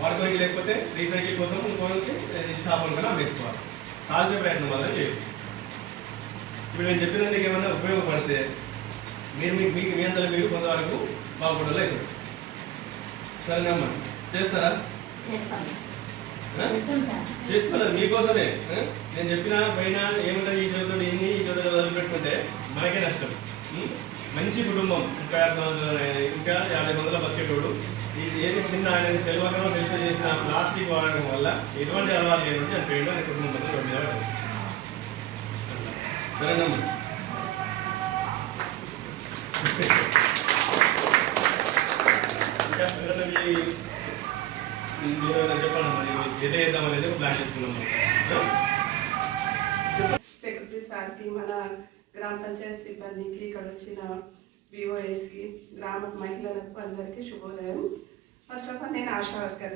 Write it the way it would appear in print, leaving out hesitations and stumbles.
వాడుకోనికి లేకపోతే రీసైకిల్ కోసం ఇంకోనికి షాపులు కూడా అమ్మేసుకోవాలి. కాల్చే ప్రయత్నం వల్ల చేయాలి. ఇప్పుడు నేను చెప్పినందుకు ఏమన్నా ఉపయోగపడితే మీరు మీకు మీ అంతా మీరు కొంతవరకు బాగుపడాలి అవుతుంది. సరేనమ్మా, చేస్తారా? చేసుకోలేదు మీకోసమే. నేను చెప్పిన పైన ఏముంటుంది ఈ చదువుతో ఇన్ని ఈ చదువు వదిలిపెట్టుకుంటే మనకే నష్టం. మంచి కుటుంబం, ఇంకా 50 మందిలో బతికేటోడు ఏది చిన్న ఆయన తెలియకనో తెలిసి చేసిన ప్లాస్టిక్ వాడడం వల్ల ఎటువంటి అలవాటు లేదంటే అని పేరు అని కుటుంబం మీద రోడ్డు మీద పడుతుంది. సరేనమ్మా, ఇంకా చెప్పండి మరి ఏదేద్దాం అనేది ప్లాన్ చేసుకున్నాము. సెక్రటరీ సార్కి, మన గ్రామ పంచాయతీ సిబ్బందికి, ఇక్కడ వచ్చిన విఓఎస్కి, గ్రామ మహిళలకు అందరికీ శుభోదయం. ఫస్ట్ ఆఫ్ ఆల్ నేను ఆశా వర్కర్.